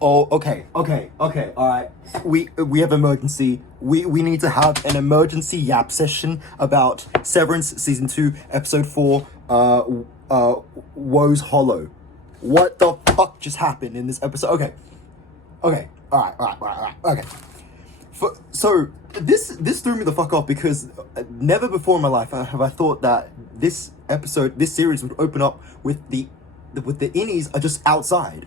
Oh, okay. All right. We have emergency. We need to have an emergency yap session about Severance season 2, episode 4. Woe's Hollow. What the fuck just happened in this episode? Okay. All right. Okay. So this threw me the fuck off because never before in my life have I thought that this series would open up with the innies are just outside.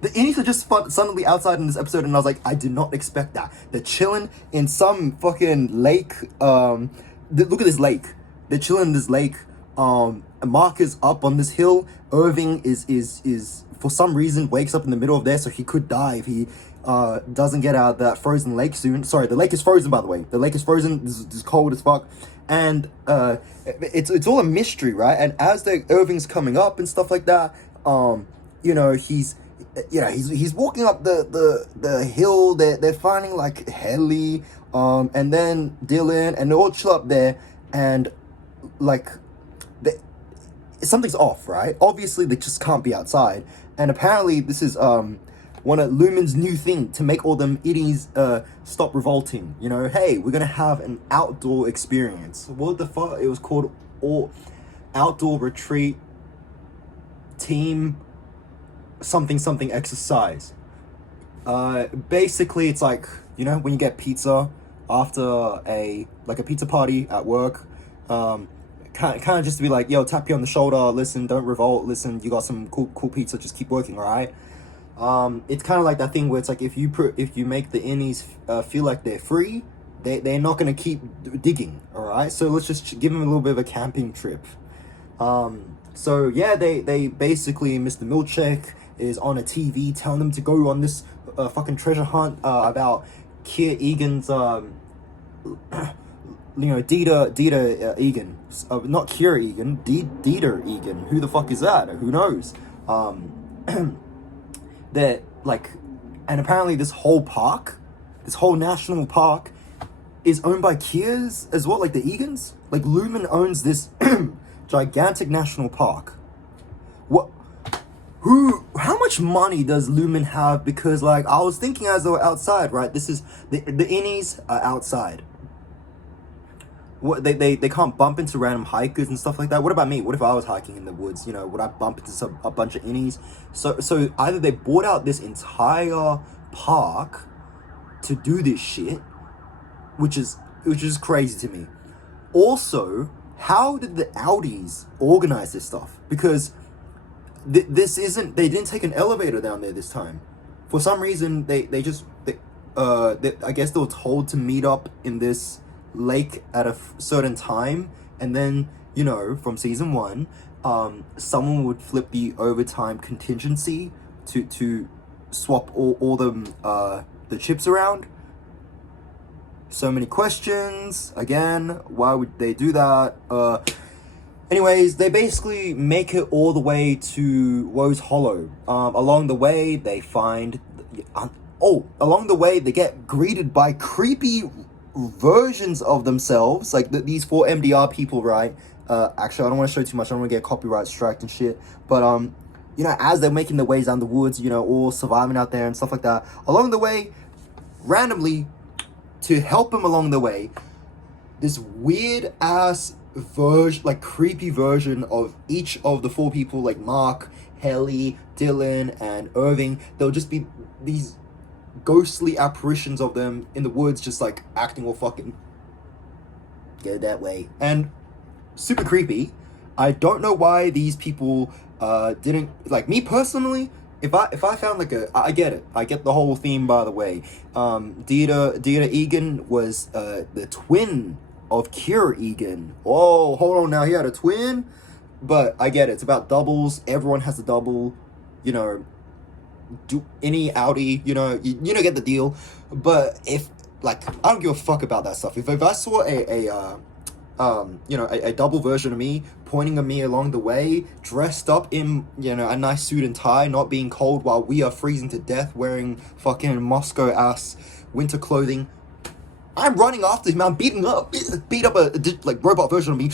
The innies are just suddenly outside in this episode, and I was like, I did not expect that. They're chilling in some fucking lake. Look at this lake. They're chilling in this lake. Mark is up on this hill. Irving is for some reason wakes up in the middle of there, so he could die if he doesn't get out of that frozen lake soon. Sorry, the lake is frozen, by the way. The lake is frozen. This is cold as fuck. And it's all a mystery, right? And as the Irving's coming up and stuff like that, he's walking up the hill. They're finding like Helly, and then Dylan, and they're all chill up there, and like something's off, right? Obviously, they just can't be outside, and apparently this is one of Lumen's new thing to make all them idiots stop revolting. You know, hey, we're gonna have an outdoor experience. What the fuck? It was called outdoor retreat team something exercise. Basically, it's like, you know, when you get pizza after a pizza party at work, kind of just to be like, yo, tap you on the shoulder, listen, don't revolt, listen, you got some cool pizza, just keep working, all right? It's kind of like that thing where it's like, if you make the innies feel like they're free, they're not gonna keep digging, all right? So let's just give them a little bit of a camping trip. So yeah, they basically, Mr. Milchek is on a TV telling them to go on this fucking treasure hunt about Kier Egan's Dieter Egan, not Kier Egan, Dieter Egan. Who the fuck is that? Who knows? That like, and apparently this whole national park is owned by Kiers as well, like the Egans. Like Lumen owns this gigantic national park. How much money does Lumen have? Because like, I was thinking as they were outside, right? This is the innies are outside. What they can't bump into random hikers and stuff like that. What about me? What if I was hiking in the woods? You know, would I bump into a bunch of innies? So either they bought out this entire park to do this shit, which is crazy to me. Also, how did the Audis organize this stuff? Because they didn't take an elevator down there this time. For some reason, I guess they were told to meet up in this lake at a certain time, and then, you know, from season 1, someone would flip the overtime contingency to swap all the chips around. So many questions. Again, why would they do that? Anyways, they basically make it all the way to Woe's Hollow. Along the way, they get greeted by creepy versions of themselves, like these 4 MDR people, right? Actually, I don't want to show too much. I don't want to get copyright striked and shit. But you know, as they're making their ways down the woods, you know, all surviving out there and stuff like that. Along the way, randomly, to help them along the way, this weird ass version, like creepy version of each of the 4 people, like Mark, Helly, Dylan, and Irving. They'll just be these ghostly apparitions of them in the woods, just like acting all fucking get it that way, and super creepy. I don't know why these people didn't, like, me personally, if I found like I get it, I get the whole theme, by the way. Dieter Egan was the twin of Kier Egan. Oh, hold on now, he had a twin? But I get it, it's about doubles, everyone has a double, you know, do any Audi, you know, you get the deal. But if, like, I don't give a fuck about that stuff. If I saw a double version of me pointing at me along the way, dressed up in, you know, a nice suit and tie, not being cold while we are freezing to death, wearing fucking Moscow ass winter clothing, I'm running after him. I'm beat up a like robot version of me.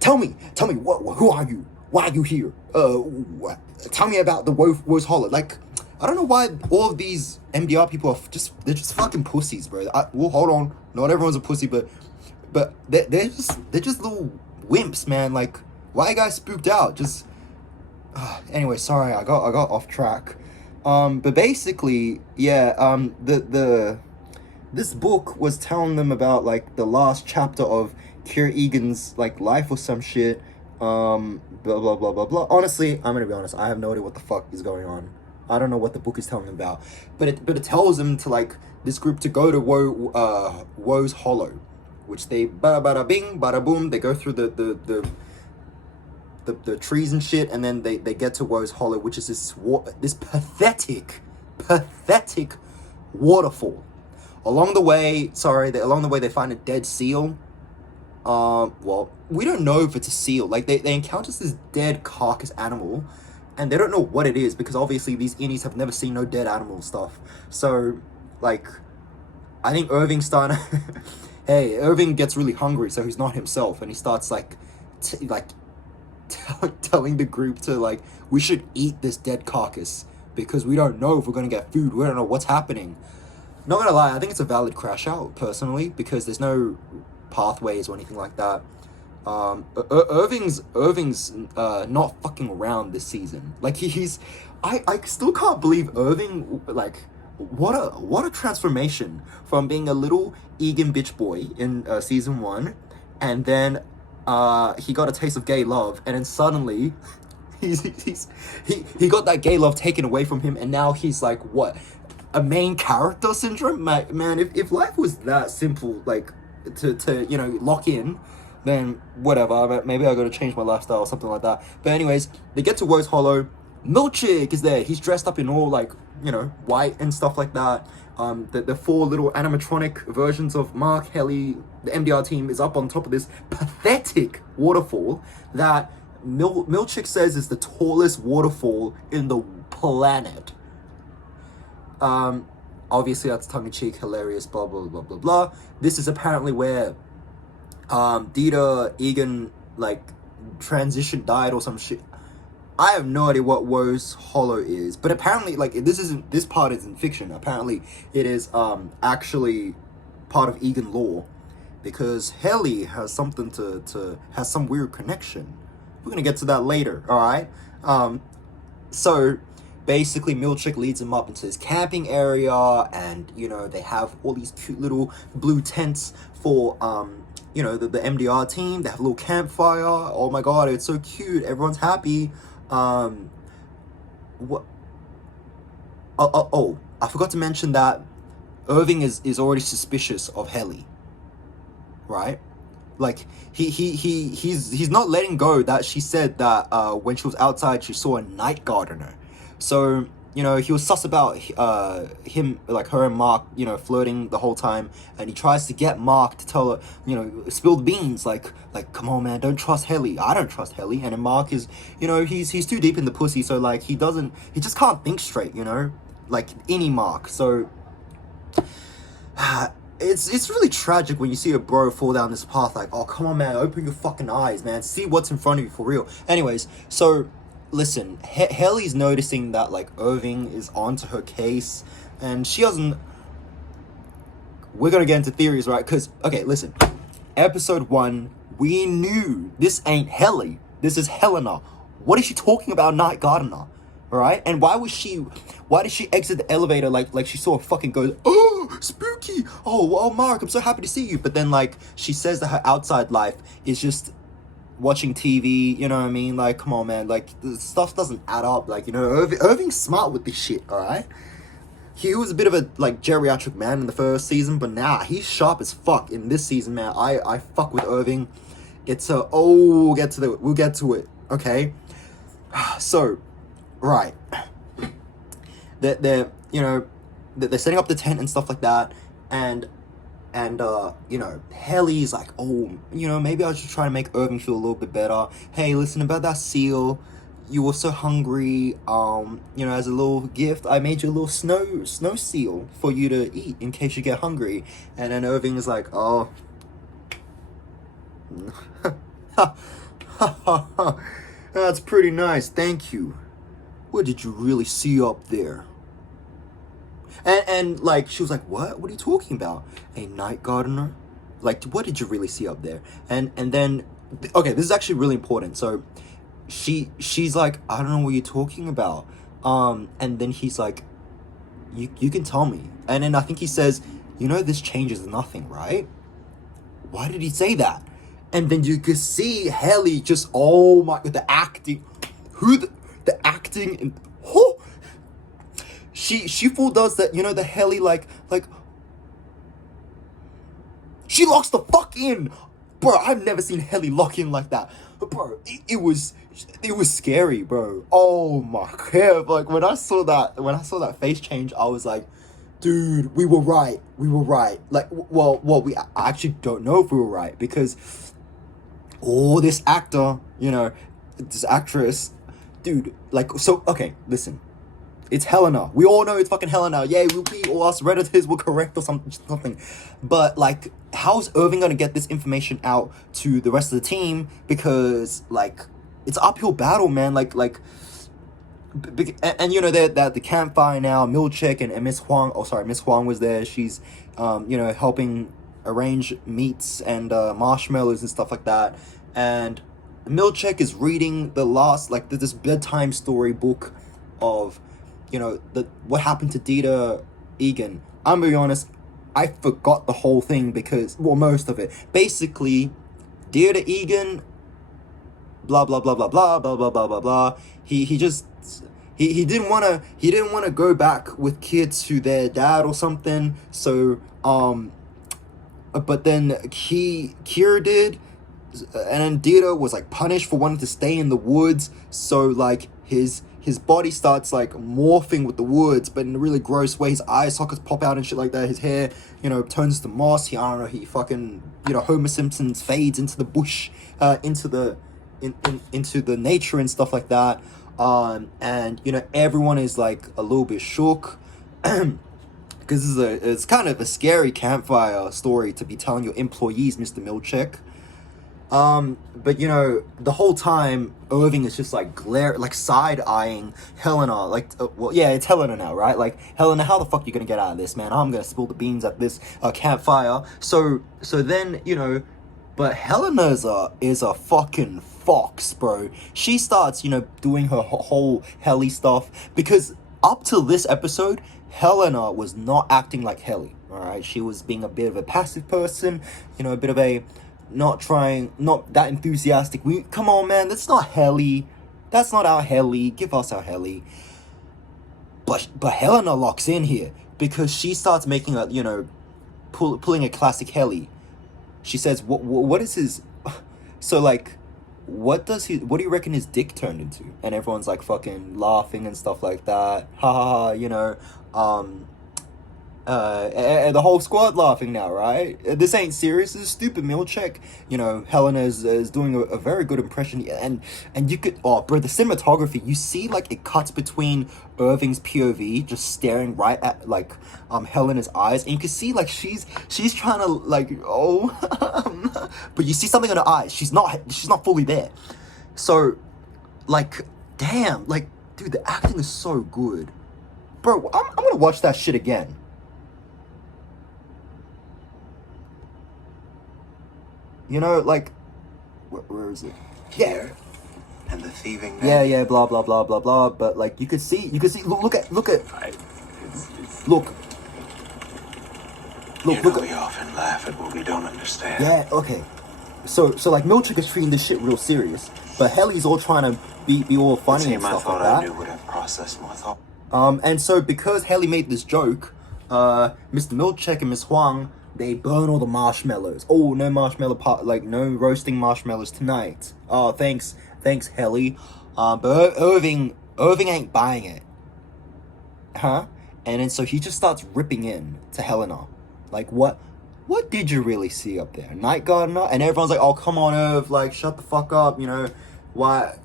Tell me, who are you? Why are you here? Tell me about the Woe's Hollow. Like, I don't know why all of these MDR people are they're just fucking pussies, bro. Well, hold on, not everyone's a pussy, but they're just little wimps, man. Like, why are you guys spooked out? Just anyway, sorry, I got off track. But basically, yeah, this book was telling them about like the last chapter of Kira Egan's like life or some shit. Blah blah blah blah blah. Honestly, I'm gonna be honest. I have no idea what the fuck is going on. I don't know what the book is telling them about. But it tells them to like this group to go to Woe's Hollow, which they bada bing bada boom. They go through the trees and shit, and then they get to Woe's Hollow, which is this pathetic waterfall. Along the way they find a dead seal. Well, we don't know if it's a seal. Like they encounter this dead carcass animal, and they don't know what it is because obviously these innies have never seen no dead animal stuff. So, like, I think Irving's starting. Hey, Irving gets really hungry, so he's not himself, and he starts telling the group to like, we should eat this dead carcass because we don't know if we're gonna get food. We don't know what's happening. Not gonna lie, I think it's a valid crash out personally because there's no pathways or anything like that. Irving's not fucking around this season. Like I still can't believe Irving, like, what a transformation from being a little Egan bitch boy in season 1, and then he got a taste of gay love, and then suddenly he got that gay love taken away from him, and now he's like, what, a main character syndrome? Man, if life was that simple, like, to you know, lock in, then whatever, maybe I gotta change my lifestyle or something like that. But anyways, they get to Woe's Hollow. Milkshake is there. He's dressed up in all, like, you know, white and stuff like that. The 4 little animatronic versions of Mark, Helly, the MDR team is up on top of this pathetic waterfall that Milkshake says is the tallest waterfall in the planet. Obviously that's tongue-in-cheek, hilarious, blah blah blah blah blah. This is apparently where Dita Egan, like, died or some shit. I have no idea what Woe's Hollow is, but apparently, like, this part isn't fiction. Apparently it is actually part of Egan lore, because Helly has something has some weird connection. We're gonna get to that later, alright? So basically Milchick leads him up into this camping area, and, you know, they have all these cute little blue tents for you know, the MDR team. They have a little campfire. Oh my god, it's so cute. Everyone's happy. What? Oh, I forgot to mention that Irving is already suspicious of Helly, right? Like, he's not letting go that she said that when she was outside she saw a night gardener. So, you know, he was sus about him, like, her and Mark, you know, flirting the whole time, and he tries to get Mark to tell her, you know, spill the beans, like, come on, man, don't trust Helly. I don't trust Helly. And then Mark is, you know, he's too deep in the pussy, so, like, he just can't think straight, you know, like any Mark. So it's really tragic when you see a bro fall down this path. Like, oh, come on, man, open your fucking eyes, man, see what's in front of you for real. Anyways, so listen, Helly's noticing that, like, Irving is onto her case, and she doesn't. We're gonna get into theories, right? Because, okay, listen, episode 1, we knew this ain't Helly, this is Helena. What is she talking about, night gardener? All right, and why did she exit the elevator like she saw a fucking ghost? Oh, spooky. Oh, well, Mark, I'm so happy to see you. But then, like, she says that her outside life is just watching TV, you know what I mean? Like, come on, man, like, the stuff doesn't add up. Like, you know, Irving's smart with this shit, all right? He was a bit of a, like, geriatric man in the first season, but now he's sharp as fuck in this season, man. I fuck with Irving. It's a, oh, we'll get to it, okay? So, right, they're you know, they're setting up the tent and stuff like that, and you know, Helly's like, oh, you know, maybe I should try to make Irving feel a little bit better. Hey, listen, about that seal, you were so hungry, you know, as a little gift, I made you a little snow seal for you to eat in case you get hungry. And then Irving is like, oh, that's pretty nice, thank you. What did you really see up there? And like she was like, what are you talking about? A night gardener? Like, what did you really see up there? And then, okay, this is actually really important. So she's like, I don't know what you're talking about. And then he's like, you can tell me. And then I think he says, this changes nothing, right? Why did he say that? And then you could see Haley just, oh my, the acting, the acting, and oh, she full does that, the Haley like, she locks the fuck in. Bro, I've never seen Haley lock in like that. Bro, it was scary, bro. Oh my god. Like when I saw that face change, I was like, dude, we were right. Like, I actually don't know if we were right, because this actor, this actress, dude, like, so, okay, listen. It's Helena. We all know it's fucking Helena. Yay, we or us Redditors were correct or something. But, like, how's Irving gonna get this information out to the rest of the team? Because, like, it's an uphill battle, man. Like, and they're at the campfire now. Milchek and Miss Huang. Oh, sorry, Miss Huang was there. She's, helping arrange meats and marshmallows and stuff like that. And Milchek is reading the last, like, this bedtime story book of, what happened to Dita Egan. I'm gonna be honest, I forgot the whole thing because, most of it. Basically, Dita Egan, blah blah blah blah blah blah blah blah blah blah. He didn't wanna go back with kids to their dad or something. So but then Kira did, and then Dita was like punished for wanting to stay in the woods. So like his body starts like morphing with the woods, but in a really gross way. His eye sockets pop out and shit like that. His hair, turns to moss. He fucking, Homer Simpson's fades into the bush, into the nature and stuff like that. And everyone is like a little bit shook, because it's kind of a scary campfire story to be telling your employees, Mr. Milchek. But the whole time Irving is just like side-eyeing Helena, like, it's Helena now, right? Like, Helena, how the fuck you gonna get out of this, man? I'm gonna spill the beans at this campfire. So then, but Helena is a fucking fox, bro. She starts, doing her whole Helly stuff, because up till this episode, Helena was not acting like Helly, alright? She was being a bit of a passive person, a bit of a not that enthusiastic. Come on, man, that's not Helly. That's not our Helly. Give us our Helly. But Helena locks in here, because she starts making a, pulling a classic Helly. She says, what is his, so like, what do you reckon his dick turned into? And everyone's like fucking laughing and stuff like that. Ha ha ha, the whole squad laughing now, right? This ain't serious. This is stupid, Milchek. Helena is doing a very good impression, and you could, bro, the cinematography, you see like it cuts between Irving's POV just staring right at like Helena's eyes, and you can see like she's trying to like, but you see something in her eyes. She's not fully there. So like, damn, like, dude, the acting is so good, bro. I'm gonna watch that shit again. Like, where is it? Yeah. And the thieving man. Yeah, blah, blah, blah, blah, blah. But, like, you could see, look at. Look. We often laugh at what we don't understand. Yeah, okay. So like, Milchek is treating this shit real serious, but Helly's all trying to be all funny and stuff like that. I knew would have processed my thought. And so because Helly made this joke, Mr. Milchek and Miss Huang, they burn all the marshmallows. Oh, no no roasting marshmallows tonight. Oh, thanks, Helly. But Irving ain't buying it. Huh? And then so he just starts ripping in to Helena. Like, what did you really see up there? Night Gardener? And everyone's like, oh, come on, Irv, like, shut the fuck up, why,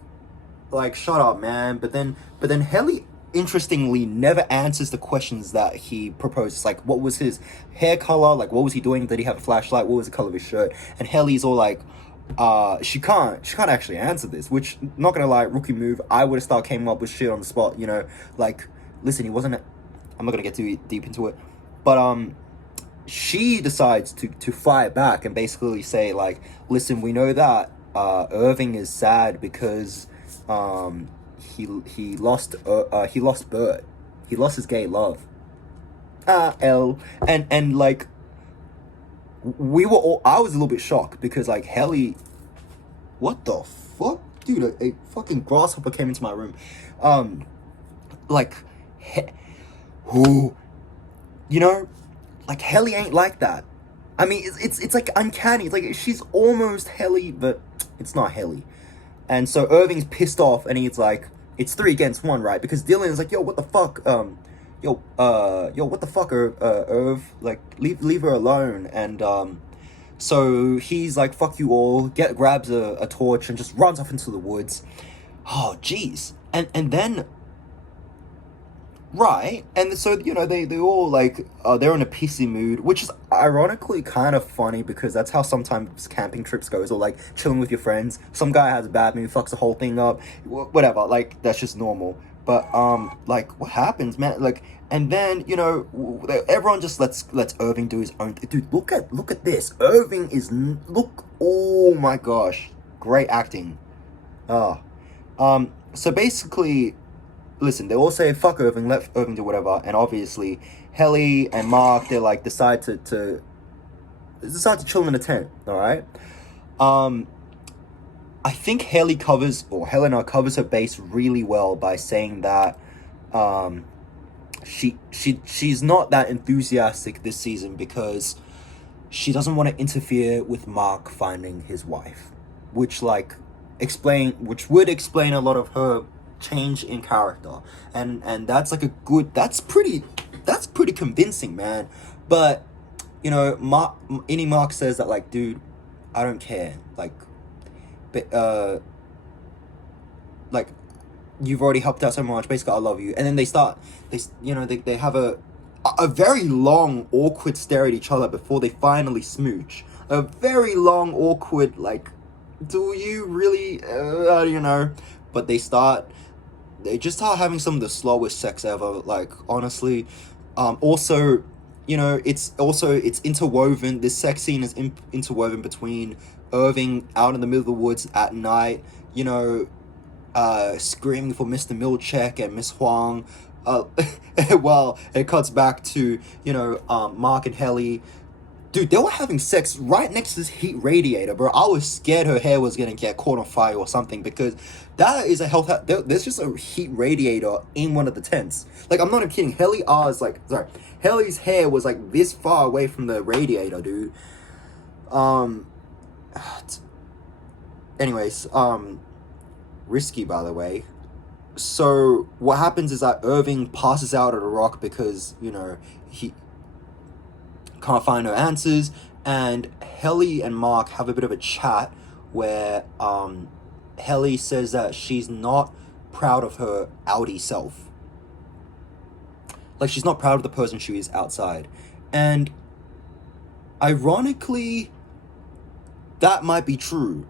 like, shut up, man. But then Helly, interestingly, never answers the questions that he proposes. Like, what was his hair color? Like, what was he doing? Did he have a flashlight? What was the color of his shirt? And Helly's all like, she can't actually answer this, which, not gonna lie, rookie move. I would have came up with shit on the spot, like, listen, he wasn't I'm not gonna get too deep into it, but she decides to fight back and basically say like, listen, we know that Irving is sad because he lost Bert, he lost his gay love. And like I was a little bit shocked because like Helly, what the fuck, dude, a fucking grasshopper came into my room. Like who, you know, like Helly ain't like that. I mean, it's like uncanny. It's like she's almost Helly, but it's not Helly. And so Irving's pissed off, and he's like, it's 3 against 1, right? Because Dylan's like, yo, what the fuck, what the fuck, Irv, like, leave her alone. And so he's like, fuck you all, grabs a torch and just runs off into the woods. Oh, jeez. And then, right, and so, you know, they all, like, they're in a pissy mood, which is ironically kind of funny, because that's how sometimes camping trips goes, or, like, chilling with your friends. Some guy has a bad mood, fucks the whole thing up, whatever, like, that's just normal. But, like, what happens, man? Like, and then, you know, everyone just lets Irving do his own thing. Dude, look at this. Irving is, oh my gosh, great acting. So basically, listen, they all say fuck Irving, let Irving do whatever, and obviously Helly and Mark, they like decide to chill in a tent. All right. I think Helena covers her base really well by saying that she's not that enthusiastic this season because she doesn't want to interfere with Mark finding his wife, which would explain a lot of her change in character, and that's like that's pretty convincing, man. But you know, Mark says that, like, dude, I don't care, like, but like, you've already helped out so much, basically I love you. And then they have a very long awkward stare at each other before they finally smooch. A very long awkward, like, do you really, you know? But they just start having some of the slowest sex ever, like, honestly. Also, you know, it's interwoven, this sex scene is interwoven between Irving out in the middle of the woods at night, you know, screaming for Mr. Milchek and Miss Huang, well, it cuts back to, you know, Mark and Helly. Dude, they were having sex right next to this heat radiator, bro. I was scared her hair was gonna get caught on fire or something, because that is there's just a heat radiator in one of the tents. Like, I'm not even kidding. Helly's hair was like this far away from the radiator, dude. Anyways, risky, by the way. So what happens is that Irving passes out at a rock because, you know, he can't find no answers, and Helly and Mark have a bit of a chat where Helly says that she's not proud of her outie self. Like, she's not proud of the person she is outside. And ironically, that might be true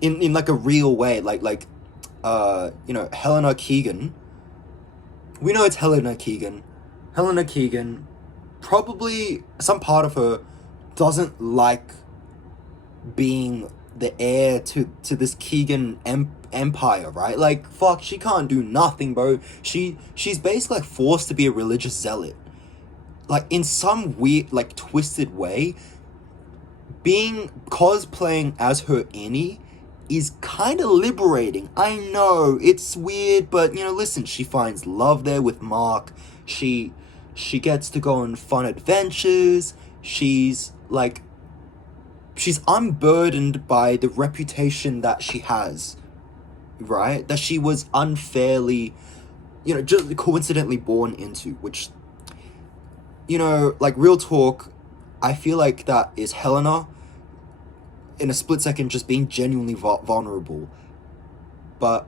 in like a real way. Like you know, Helena Keegan, we know it's Helena Keegan, probably some part of her doesn't like being the heir to this Keegan empire, right? Like, fuck, she can't do nothing, bro. She's basically like forced to be a religious zealot. Like, in some weird, like, twisted way, cosplaying as her innie is kind of liberating. I know, it's weird, but, you know, listen, she finds love there with Mark. She gets to go on fun adventures. She's unburdened by the reputation that she has, right? That she was unfairly, you know, just coincidentally born into, which, you know, like, real talk, I feel like that is Helena in a split second just being genuinely vulnerable. But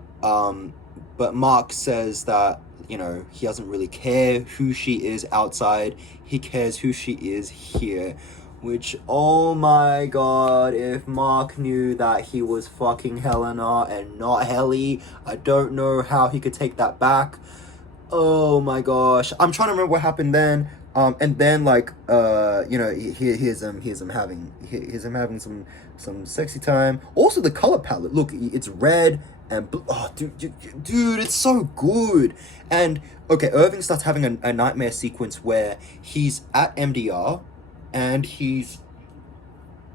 Mark says that, you know, he doesn't really care who she is outside. He cares who she is here. Which, oh my god, if Mark knew that he was fucking Helena and not Helly, I don't know how he could take that back. Oh my gosh, I'm trying to remember what happened then. And then like you know, here's him having some sexy time. Also the color palette, look, it's red and oh dude, it's so good. And okay, Irving starts having a nightmare sequence where he's at MDR, and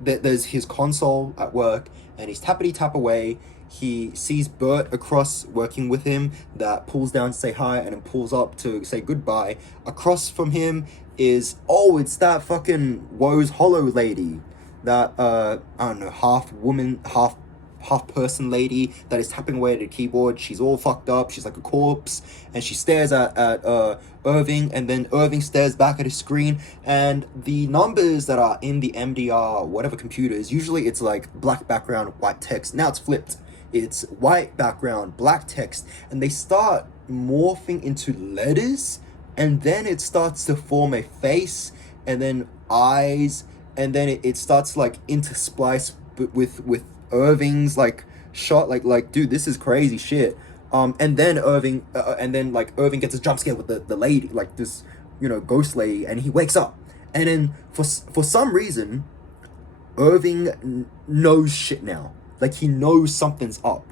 there's his console at work, and he's tappity tap away. He sees Bert across working with him, that pulls down to say hi and then pulls up to say goodbye. Across from him is, oh, it's that fucking Woe's Hollow lady, that I don't know, half woman, half person lady that is tapping away at a keyboard. She's all fucked up, she's like a corpse, and she stares at Irving, and then Irving stares back at his screen, and the numbers that are in the MDR whatever computers, usually it's like black background, white text. Now it's flipped, it's white background, black text, and they start morphing into letters, and then it starts to form a face, and then eyes, and then it starts to like intersplice with Irving's like shot, like dude, this is crazy shit. And then Irving gets a jump scare with the lady, like this, you know, ghost lady, and he wakes up, and then for some reason, Irving knows shit now. Like he knows something's up.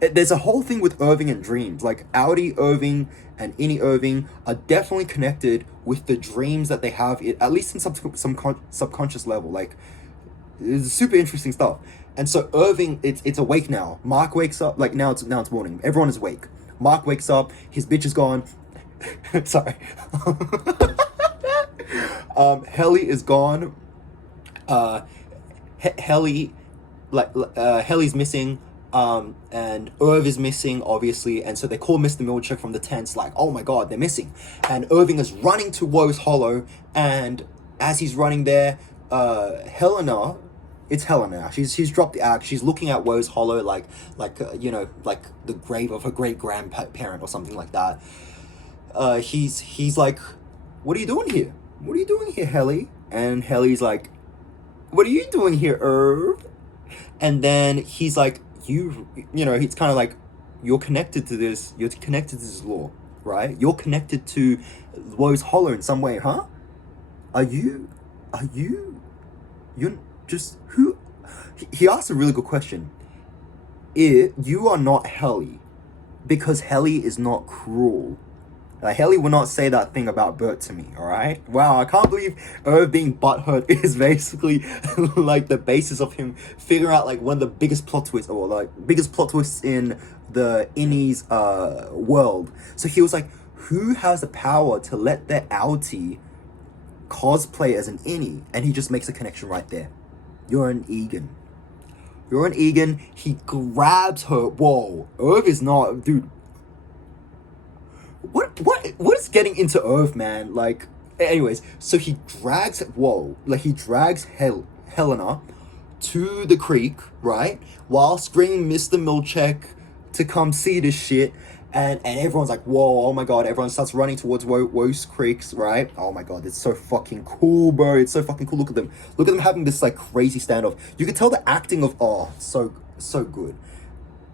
There's a whole thing with Irving and dreams. Like Audi Irving and Innie Irving are definitely connected with the dreams that they have, at least in some subconscious level. Like it's super interesting stuff. And so Irving, it's awake now. Mark wakes up, like now it's morning. Everyone is awake. Mark wakes up. His bitch is gone. Sorry. Helly is gone. Helly's missing. And Irv is missing, obviously, and so they call Mr. Milchick from the tents, like, oh my god, they're missing. And Irving is running to Woe's Hollow, and as he's running there, Helena, it's Helena. She's dropped the act. She's looking at Woe's Hollow like you know, like the grave of her great grandparent or something like that. He's like, what are you doing here? What are you doing here, Helly? And Helly's like, what are you doing here, Irv? And then he's like, you know, he's kind of like, you're connected to this law, right? You're connected to Woe's Hollow in some way, huh? You're just, who? He asked a really good question. You are not Helly, because Helly is not cruel. Helly will not say that thing about Bert to me, alright? Wow, I can't believe Irv being butthurt is basically like the basis of him figuring out like one of the biggest plot twists, or like biggest plot twists in the Innie's world. So he was like, who has the power to let their outie cosplay as an Innie? And he just makes a connection right there. You're an Egan. He grabs her. Whoa, Irv is not, dude. What is getting into Irv, man? Like, anyways, so he drags Helena to the creek, right? While screaming Mr. Milchick to come see this shit. And everyone's like, whoa, oh my god, everyone starts running towards Woe's Creeks, right? Oh my god, it's so fucking cool, bro. It's so fucking cool. Look at them having this like crazy standoff. You can tell the acting of, so good.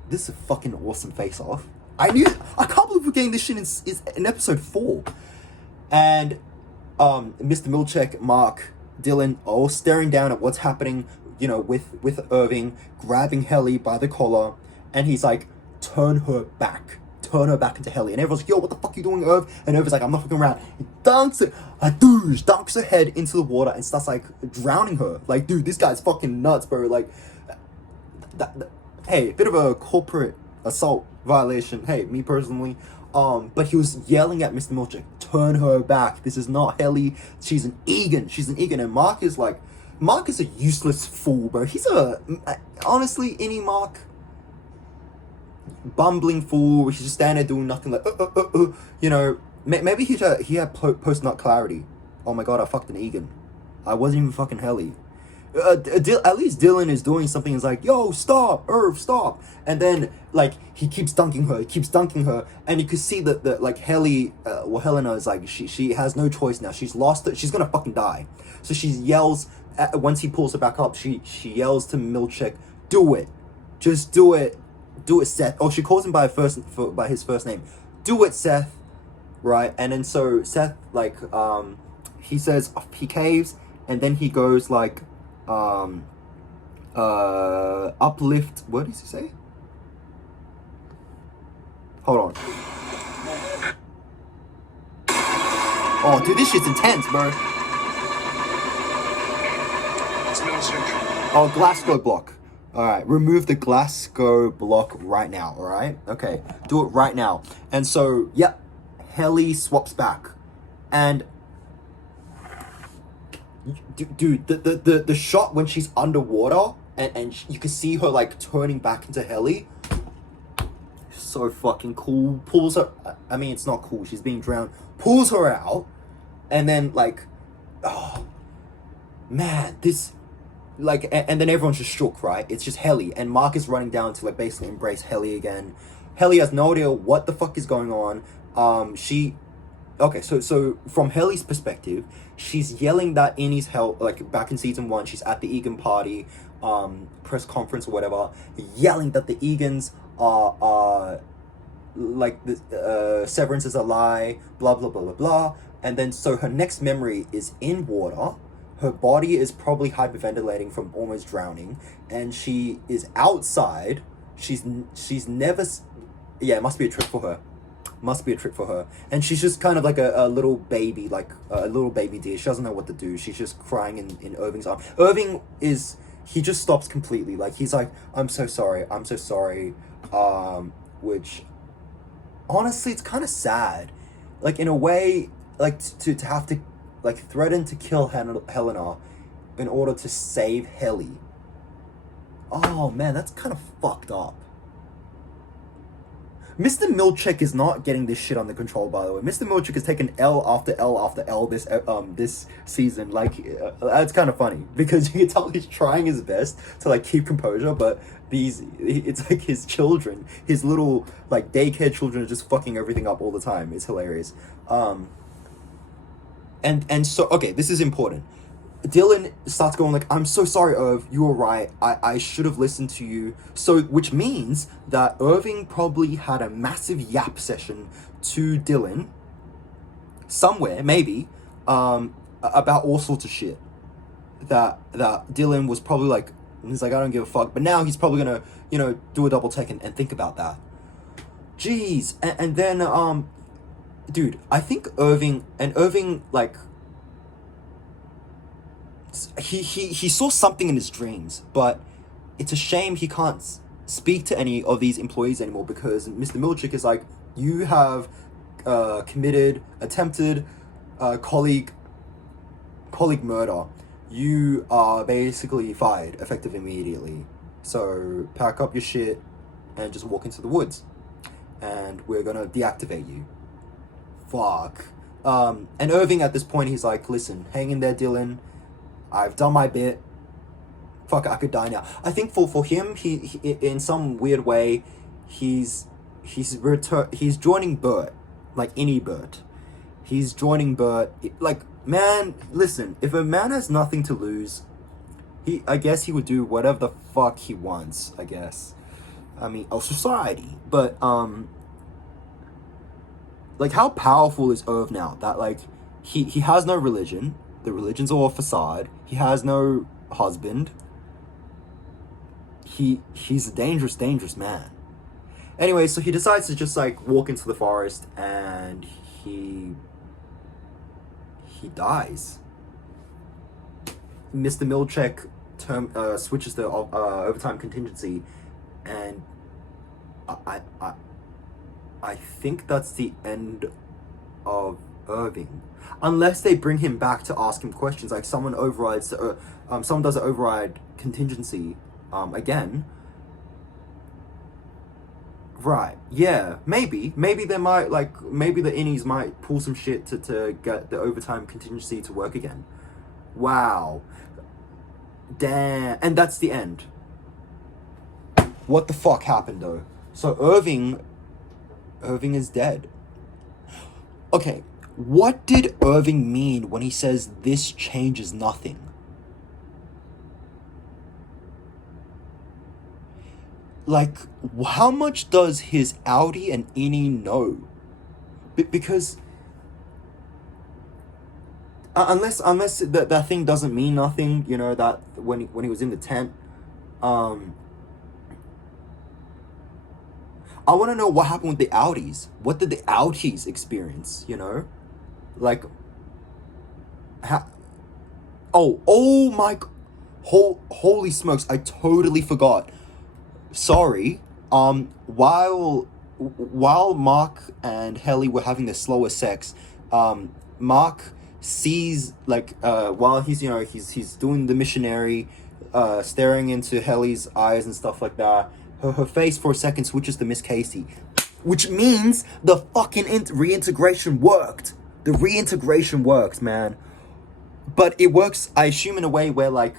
This is a fucking awesome face-off. I can't believe we're getting this shit in episode 4. And Mr. Milchick, Mark, Dylan, all staring down at what's happening, you know, with Irving, grabbing Helly by the collar, and he's like, turn her back into Helly. And everyone's like, yo, what the fuck are you doing, Irv? And Irv's like, I'm not fucking around. He dunks her head into the water and starts like drowning her. Like, dude, this guy's fucking nuts, bro. Like, hey, bit of a corporate assault violation, hey, me personally. But he was yelling at Mr. Milchick, turn her back. This is not Helly. She's an Egan. And Mark is a useless fool, bro. He's honestly, any Mark, bumbling fool. He's just standing there doing nothing, like, you know, maybe he had post-nut clarity. Oh my god, I fucked an Egan. I wasn't even fucking Helly. At least Dylan is doing something. He's like, yo, stop, Irv, stop. And then like he keeps dunking her, and you could see that like Helena is like, she has no choice now. She's lost it. She's gonna fucking die. So she yells once he pulls her back up. She yells to Milchick, do it, just do it, Seth. Oh, she calls him by his first name. do it, Seth, right? And then so Seth, like, he says he caves, and then he goes like, uplift. What does he say? Hold on. Oh, dude, this shit's intense, bro. Oh, Glasgow block. All right, remove the Glasgow block right now. All right, okay, do it right now. And so, yep, Helly swaps back, and dude, the shot when she's underwater and you can see her like turning back into Helly. So fucking cool. Pulls her. I mean, it's not cool. She's being drowned. Pulls her out, and then like, oh man, this. Like, and then everyone's just shook, right? It's just Helly, and Mark is running down to like basically embrace Helly again. Helly has no idea what the fuck is going on. Okay, so from Helly's perspective, she's yelling that Innie's help, like back in season 1, she's at the Egan party, press conference or whatever, yelling that the Egans are like the Severance is a lie, blah blah blah blah blah. And then so her next memory is in water. Her body is probably hyperventilating from almost drowning, and she is outside. She's never. Yeah, it must be a trick for her. Must be a trick for her. And she's just kind of like a little baby, like a little baby deer. She doesn't know what to do. She's just crying in Irving's arm. Irving is, he just stops completely. Like, he's like, I'm so sorry. I'm so sorry. Which, honestly, it's kind of sad. Like, in a way, like, to have to, like, threaten to kill Helena in order to save Helly. Oh, man, that's kind of fucked up. Mr. Milchick is not getting this shit under control, by the way. Mr. Milchick has taken L after L after L this season. Like, that's kind of funny, because you can tell he's trying his best to, like, keep composure, but it's like his children, his little, like, daycare children are just fucking everything up all the time. It's hilarious. And so, okay, this is important. Dylan starts going like, I'm so sorry, Irv, you were right. I should have listened to you. So, which means that Irving probably had a massive yap session to Dylan, somewhere, maybe, about all sorts of shit. That Dylan was probably like, he's like, I don't give a fuck. But now he's probably gonna, do a double take and think about that. Jeez. And then, dude, I think Irving, like, he saw something in his dreams, but it's a shame he can't speak to any of these employees anymore, because Mr. Milchick is like, you have committed attempted colleague murder. You are basically fired effective immediately. So pack up your shit and just walk into the woods, and we're gonna deactivate you. Fuck. And Irving at this point, he's like, listen, hang in there, Dylan. I've done my bit. Fuck it, I could die now. I think for him, he in some weird way, he's joining Bert, like any Bert. He's joining Bert. Like, man, listen, if a man has nothing to lose, I guess he would do whatever the fuck he wants, I guess. I mean, society. But, like, how powerful is Irv now? That, like, he has no religion. The religion's all a facade. He has no husband. He's a dangerous, dangerous man. Anyway, so he decides to just, like, walk into the forest, and he dies. Mr. Milchick switches to overtime contingency, and I think that's the end of Irving, unless they bring him back to ask him questions, like someone does an override contingency again. Right, yeah, maybe they might, like, maybe the innies might pull some shit to get the overtime contingency to work again. Wow. Damn. And that's the end. What the fuck happened, though? So Irving is dead. Okay, what did Irving mean when he says this changes nothing? Like, how much does his Audi and Innie know Because unless that thing doesn't mean nothing, you know, that when he was in the tent, I want to know what happened with the Audis. What did the Audis experience? You know, like, oh my, holy smokes! I totally forgot. Sorry. While Mark and Helly were having their slower sex, Mark sees, like, while he's, you know, he's doing the missionary, staring into Helly's eyes and stuff like that. Her face for a second switches to Miss Casey, which means the fucking reintegration worked. The reintegration works, man. But it works, I assume, in a way where, like,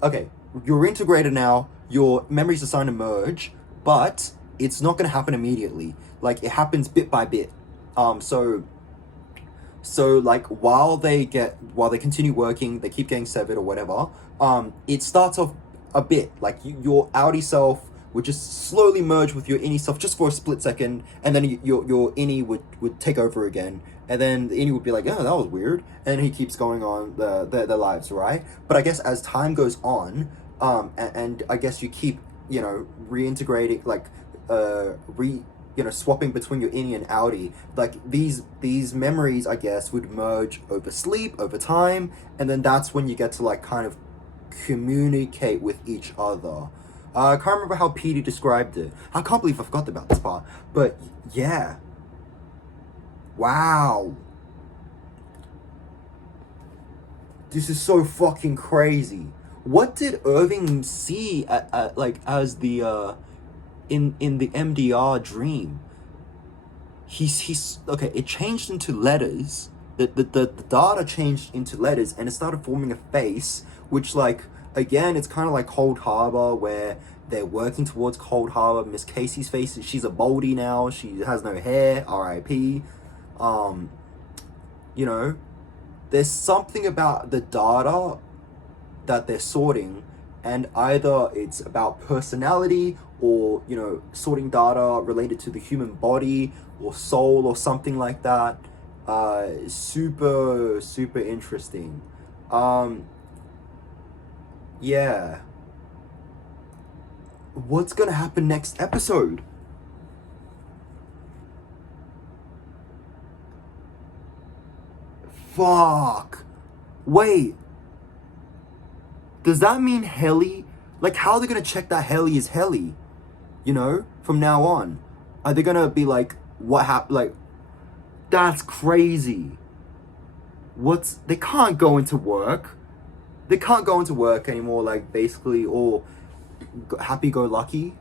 okay, you're integrated now, your memories are starting to merge, but it's not going to happen immediately. Like, it happens bit by bit. So like, while they continue working, they keep getting severed or whatever, it starts off a bit like your outie self would just slowly merge with your innie self just for a split second, and then your innie would take over again, and then the innie would be like, oh, that was weird, and he keeps going on their lives, right? But I guess as time goes on, and I guess you keep, you know, reintegrating, like, swapping between your innie and outie, like, these memories, I guess, would merge over sleep, over time, and then that's when you get to, like, kind of communicate with each other. I can't remember how Petey described it. I can't believe I forgot about this part. But yeah. Wow. This is so fucking crazy. What did Irving see at like, as the in the MDR dream? He's okay, it changed into letters. The data changed into letters, and it started forming a face, which, like, again, it's kind of like Cold Harbor, where they're working towards Cold Harbor. Miss Casey's face, she's a Baldy now. She has no hair. R.I.P. You know, there's something about the data that they're sorting, and either it's about personality, or, you know, sorting data related to the human body or soul or something like that. Super interesting. Yeah. What's gonna happen next episode? Fuck. Wait. Does that mean Helly? Like, how are they gonna check that Helly is Helly? You know, from now on, are they gonna be like, what happened? Like, that's crazy. They can't go into work. They can't go into work anymore, like, basically, all happy-go-lucky.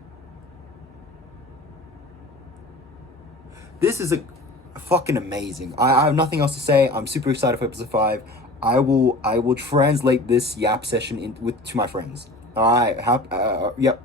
This is a fucking amazing. I have nothing else to say. I'm super excited for episode 5. I will translate this yap session to my friends. All right. Yep.